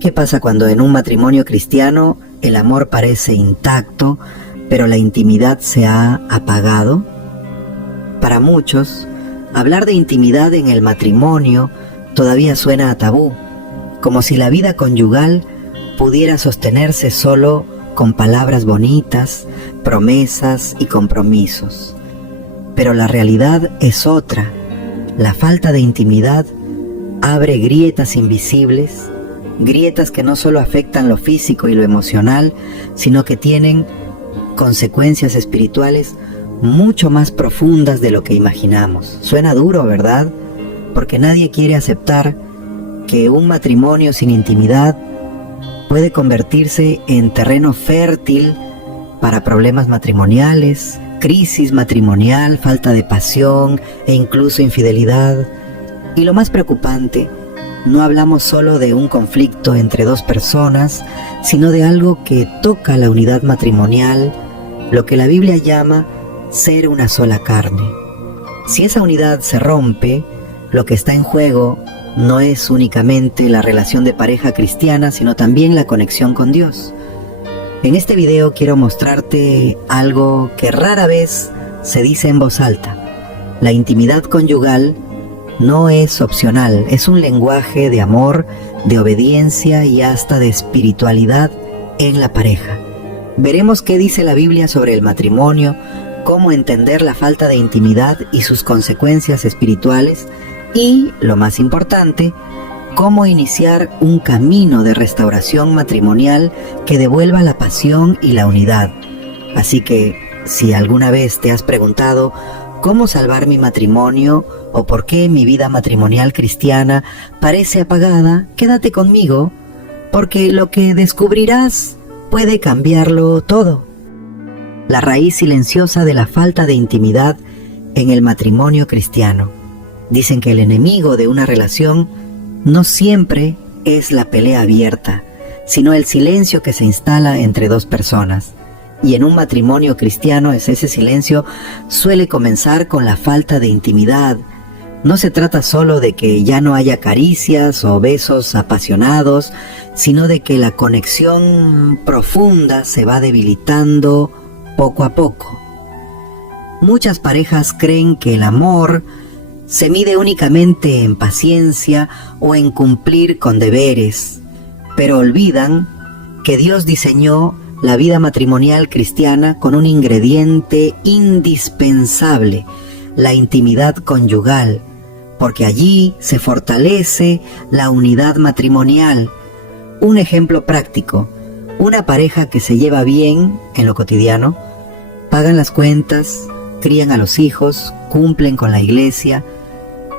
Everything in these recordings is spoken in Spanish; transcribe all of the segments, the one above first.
¿Qué pasa cuando en un matrimonio cristiano el amor parece intacto, pero la intimidad se ha apagado? Para muchos, hablar de intimidad en el matrimonio todavía suena a tabú, como si la vida conyugal pudiera sostenerse solo con palabras bonitas, promesas y compromisos. Pero la realidad es otra. La falta de intimidad abre grietas invisibles, grietas que no solo afectan lo físico y lo emocional, sino que tienen consecuencias espirituales mucho más profundas de lo que imaginamos. Suena duro, ¿verdad? Porque nadie quiere aceptar que un matrimonio sin intimidad puede convertirse en terreno fértil para problemas matrimoniales, crisis matrimonial, falta de pasión e incluso infidelidad. Y lo más preocupante, no hablamos solo de un conflicto entre dos personas, sino de algo que toca la unidad matrimonial, lo que la Biblia llama ser una sola carne. Si esa unidad se rompe, lo que está en juego no es únicamente la relación de pareja cristiana, sino también la conexión con Dios. En este video quiero mostrarte algo que rara vez se dice en voz alta. La intimidad conyugal no es opcional, es un lenguaje de amor, de obediencia y hasta de espiritualidad en la pareja. Veremos qué dice la Biblia sobre el matrimonio, cómo entender la falta de intimidad y sus consecuencias espirituales y, lo más importante, cómo iniciar un camino de restauración matrimonial que devuelva la pasión y la unidad. Así que, si alguna vez te has preguntado cómo salvar mi matrimonio o por qué mi vida matrimonial cristiana parece apagada, quédate conmigo, porque lo que descubrirás puede cambiarlo todo. La raíz silenciosa de la falta de intimidad en el matrimonio cristiano. Dicen que el enemigo de una relación no siempre es la pelea abierta, sino el silencio que se instala entre dos personas. Y en un matrimonio cristiano ese silencio suele comenzar con la falta de intimidad. No se trata solo de que ya no haya caricias o besos apasionados, sino de que la conexión profunda se va debilitando poco a poco. Muchas parejas creen que el amor se mide únicamente en paciencia o en cumplir con deberes, pero olvidan que Dios diseñó la vida matrimonial cristiana con un ingrediente indispensable, la intimidad conyugal, porque allí se fortalece la unidad matrimonial. Un ejemplo práctico: una pareja que se lleva bien en lo cotidiano, pagan las cuentas, crían a los hijos, cumplen con la iglesia,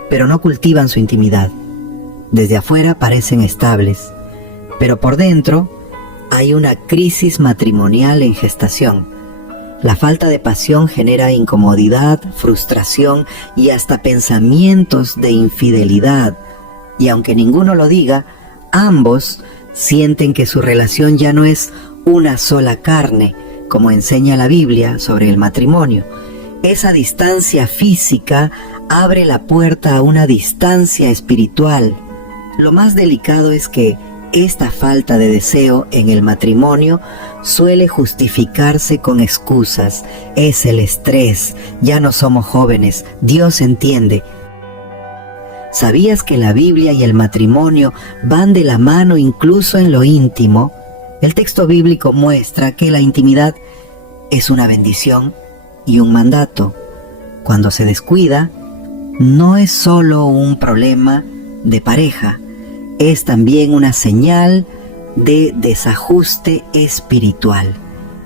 pero no cultivan su intimidad. Desde afuera parecen estables, pero por dentro hay una crisis matrimonial en gestación. La falta de pasión genera incomodidad, frustración y hasta pensamientos de infidelidad. Y aunque ninguno lo diga, ambos sienten que su relación ya no es una sola carne, como enseña la Biblia sobre el matrimonio. Esa distancia física abre la puerta a una distancia espiritual. Lo más delicado es que esta falta de deseo en el matrimonio suele justificarse con excusas. Es el estrés, ya no somos jóvenes, Dios entiende. ¿Sabías que la Biblia y el matrimonio van de la mano incluso en lo íntimo? El texto bíblico muestra que la intimidad es una bendición y un mandato. Cuando se descuida, no es solo un problema de pareja, es también una señal de desajuste espiritual.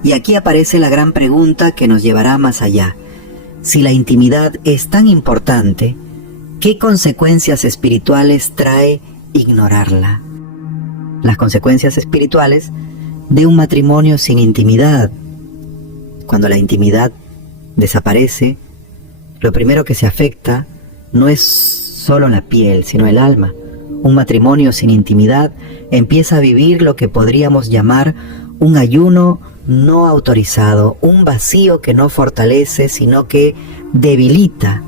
Y aquí aparece la gran pregunta que nos llevará más allá. Si la intimidad es tan importante, ¿qué consecuencias espirituales trae ignorarla? Las consecuencias espirituales de un matrimonio sin intimidad. Cuando la intimidad desaparece, lo primero que se afecta no es solo la piel, sino el alma. Un matrimonio sin intimidad empieza a vivir lo que podríamos llamar un ayuno no autorizado, un vacío que no fortalece, sino que debilita.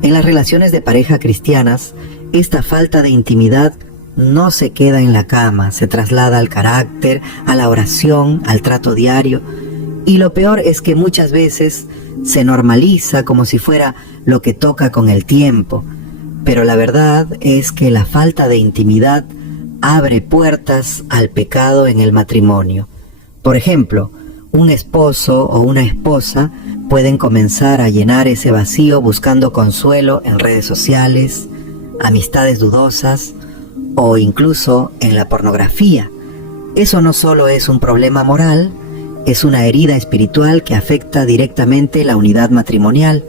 En las relaciones de pareja cristianas, esta falta de intimidad no se queda en la cama, se traslada al carácter, a la oración, al trato diario. Y lo peor es que muchas veces se normaliza como si fuera lo que toca con el tiempo. Pero la verdad es que la falta de intimidad abre puertas al pecado en el matrimonio. Por ejemplo, un esposo o una esposa pueden comenzar a llenar ese vacío buscando consuelo en redes sociales, amistades dudosas o incluso en la pornografía. Eso no solo es un problema moral, es una herida espiritual que afecta directamente la unidad matrimonial.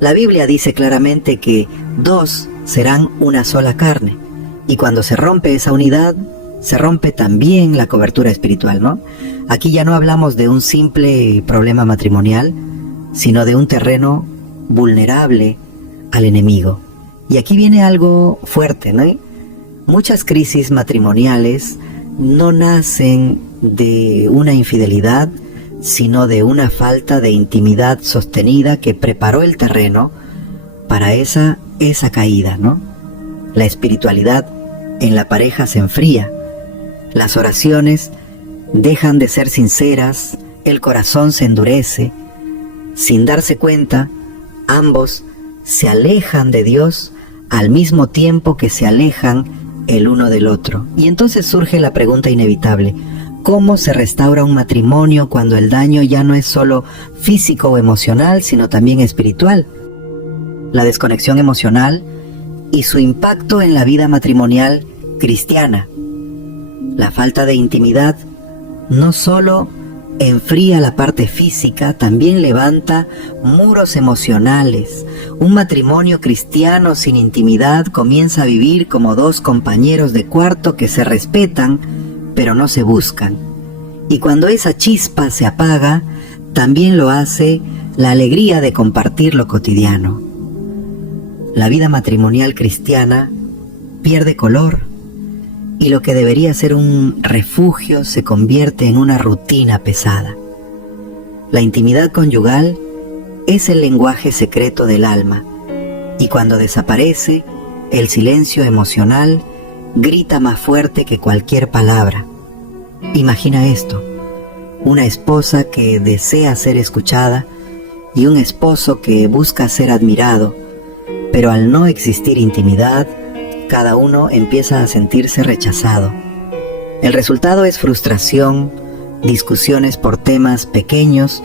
La Biblia dice claramente que dos serán una sola carne, y cuando se rompe esa unidad, se rompe también la cobertura espiritual, ¿no? Aquí ya no hablamos de un simple problema matrimonial, sino de un terreno vulnerable al enemigo. Y aquí viene algo fuerte, ¿no? Muchas crisis matrimoniales no nacen de una infidelidad, sino de una falta de intimidad sostenida que preparó el terreno para esa caída, ¿no? La espiritualidad en la pareja se enfría, las oraciones dejan de ser sinceras, el corazón se endurece. Sin darse cuenta, ambos se alejan de Dios al mismo tiempo que se alejan el uno del otro. Y entonces surge la pregunta inevitable: ¿cómo se restaura un matrimonio cuando el daño ya no es solo físico o emocional, sino también espiritual? La desconexión emocional y su impacto en la vida matrimonial cristiana. La falta de intimidad no solo enfría la parte física, también levanta muros emocionales. Un matrimonio cristiano sin intimidad comienza a vivir como dos compañeros de cuarto que se respetan, pero no se buscan. Y cuando esa chispa se apaga, también lo hace la alegría de compartir lo cotidiano. La vida matrimonial cristiana pierde color, y lo que debería ser un refugio se convierte en una rutina pesada. La intimidad conyugal es el lenguaje secreto del alma, y cuando desaparece, el silencio emocional grita más fuerte que cualquier palabra. Imagina esto: una esposa que desea ser escuchada y un esposo que busca ser admirado, pero al no existir intimidad, cada uno empieza a sentirse rechazado. El resultado es frustración, discusiones por temas pequeños,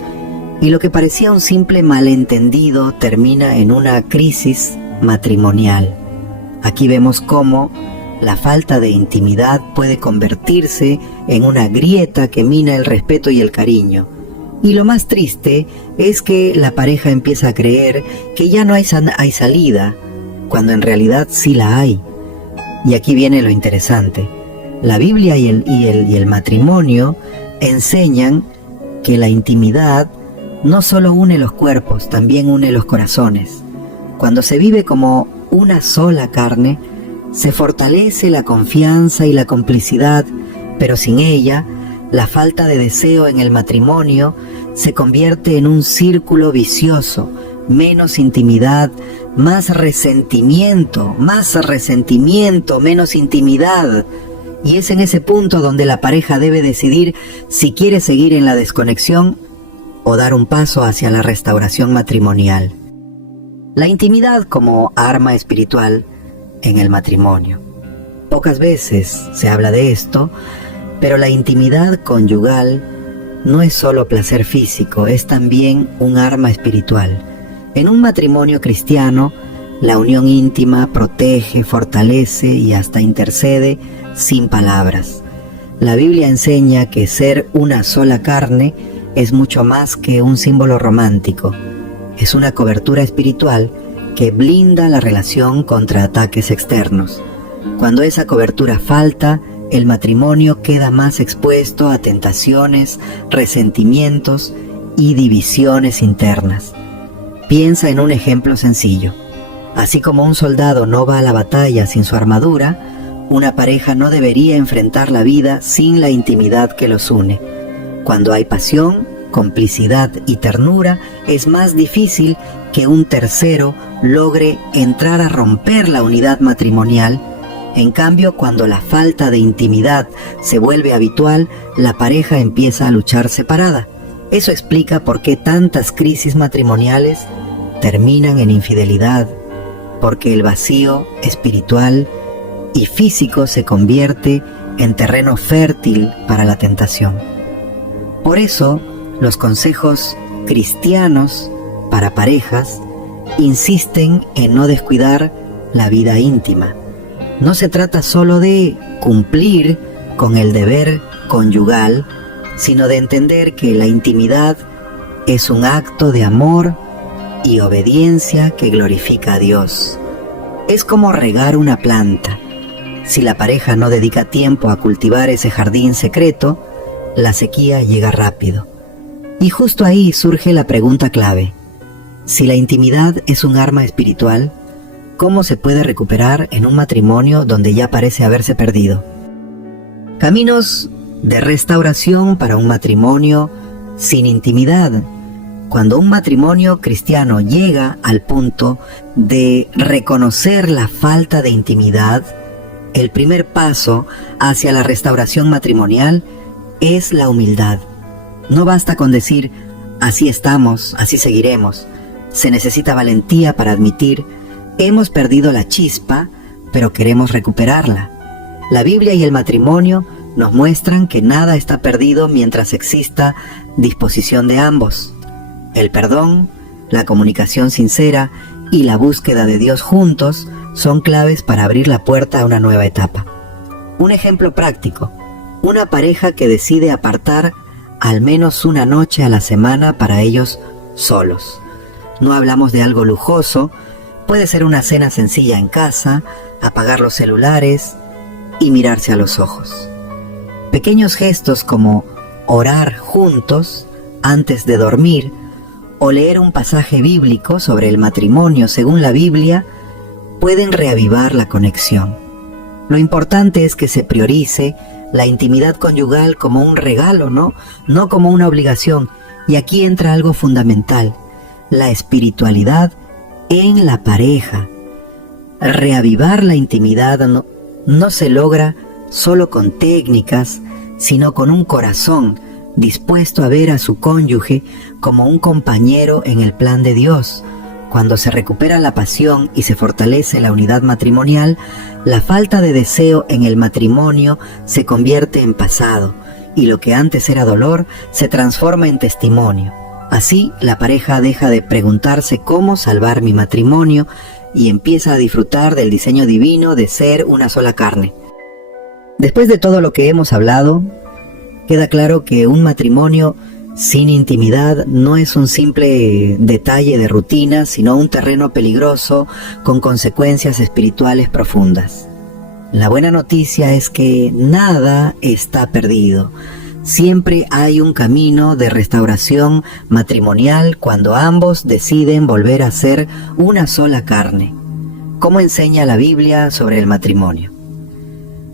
y lo que parecía un simple malentendido termina en una crisis matrimonial. Aquí vemos cómo la falta de intimidad puede convertirse en una grieta que mina el respeto y el cariño. Y lo más triste es que la pareja empieza a creer que ya no hay salida, cuando en realidad sí la hay. Y aquí viene lo interesante: la Biblia y el matrimonio enseñan que la intimidad no solo une los cuerpos, también une los corazones. Cuando se vive como una sola carne, se fortalece la confianza y la complicidad, pero sin ella, la falta de deseo en el matrimonio se convierte en un círculo vicioso: menos intimidad, más resentimiento, menos intimidad. Y es en ese punto donde la pareja debe decidir si quiere seguir en la desconexión o dar un paso hacia la restauración matrimonial. La intimidad como arma espiritual en el matrimonio. Pocas veces se habla de esto, pero la intimidad conyugal no es solo placer físico, es también un arma espiritual. En un matrimonio cristiano, la unión íntima protege, fortalece y hasta intercede sin palabras. La Biblia enseña que ser una sola carne es mucho más que un símbolo romántico. Es una cobertura espiritual que blinda la relación contra ataques externos. Cuando esa cobertura falta, el matrimonio queda más expuesto a tentaciones, resentimientos y divisiones internas. Piensa en un ejemplo sencillo. Así como un soldado no va a la batalla sin su armadura, una pareja no debería enfrentar la vida sin la intimidad que los une. Cuando hay pasión, complicidad y ternura, es más difícil que un tercero logre entrar a romper la unidad matrimonial. En cambio, cuando la falta de intimidad se vuelve habitual, la pareja empieza a luchar separada. Eso explica por qué tantas crisis matrimoniales terminan en infidelidad, porque el vacío espiritual y físico se convierte en terreno fértil para la tentación. Por eso, los consejos cristianos para parejas insisten en no descuidar la vida íntima. No se trata solo de cumplir con el deber conyugal, sino de entender que la intimidad es un acto de amor y obediencia que glorifica a Dios. Es como regar una planta. Si la pareja no dedica tiempo a cultivar ese jardín secreto, la sequía llega rápido. Y justo ahí surge la pregunta clave. Si la intimidad es un arma espiritual, ¿cómo se puede recuperar en un matrimonio donde ya parece haberse perdido? Caminos de restauración para un matrimonio sin intimidad. Cuando un matrimonio cristiano llega al punto de reconocer la falta de intimidad, el primer paso hacia la restauración matrimonial es la humildad. No basta con decir, así estamos, así seguiremos. Se necesita valentía para admitir, hemos perdido la chispa, pero queremos recuperarla. La Biblia y el matrimonio nos muestran que nada está perdido mientras exista disposición de ambos. El perdón, la comunicación sincera y la búsqueda de Dios juntos son claves para abrir la puerta a una nueva etapa. Un ejemplo práctico: una pareja que decide apartar al menos una noche a la semana para ellos solos. No hablamos de algo lujoso, puede ser una cena sencilla en casa, apagar los celulares y mirarse a los ojos. Pequeños gestos como orar juntos antes de dormir o leer un pasaje bíblico sobre el matrimonio según la Biblia pueden reavivar la conexión. Lo importante es que se priorice la intimidad conyugal como un regalo, no como una obligación. Y aquí entra algo fundamental: la espiritualidad en la pareja. Reavivar la intimidad no se logra solo con técnicas, sino con un corazón dispuesto a ver a su cónyuge como un compañero en el plan de Dios. Cuando se recupera la pasión y se fortalece la unidad matrimonial, la falta de deseo en el matrimonio se convierte en pasado, y lo que antes era dolor se transforma en testimonio. Así, la pareja deja de preguntarse cómo salvar mi matrimonio y empieza a disfrutar del diseño divino de ser una sola carne. Después de todo lo que hemos hablado, queda claro que un matrimonio sin intimidad no es un simple detalle de rutina, sino un terreno peligroso con consecuencias espirituales profundas. La buena noticia es que nada está perdido. Siempre hay un camino de restauración matrimonial cuando ambos deciden volver a ser una sola carne, como enseña la Biblia sobre el matrimonio.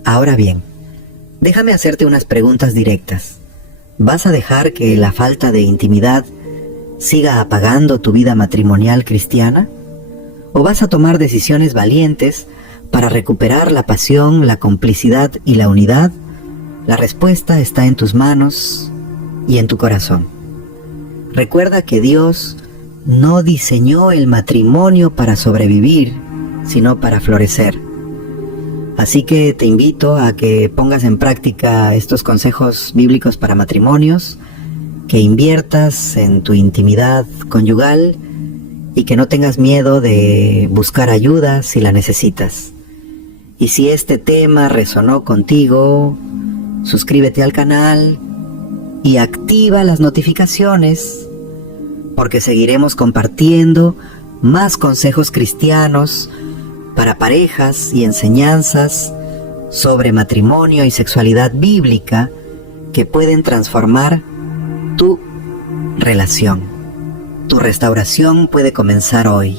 Ahora bien, déjame hacerte unas preguntas directas. ¿Vas a dejar que la falta de intimidad siga apagando tu vida matrimonial cristiana? ¿O vas a tomar decisiones valientes para recuperar la pasión, la complicidad y la unidad? La respuesta está en tus manos y en tu corazón. Recuerda que Dios no diseñó el matrimonio para sobrevivir, sino para florecer. Así que te invito a que pongas en práctica estos consejos bíblicos para matrimonios, que inviertas en tu intimidad conyugal y que no tengas miedo de buscar ayuda si la necesitas. Y si este tema resonó contigo, suscríbete al canal y activa las notificaciones, porque seguiremos compartiendo más consejos cristianos para parejas y enseñanzas sobre matrimonio y sexualidad bíblica que pueden transformar tu relación. Tu restauración puede comenzar hoy.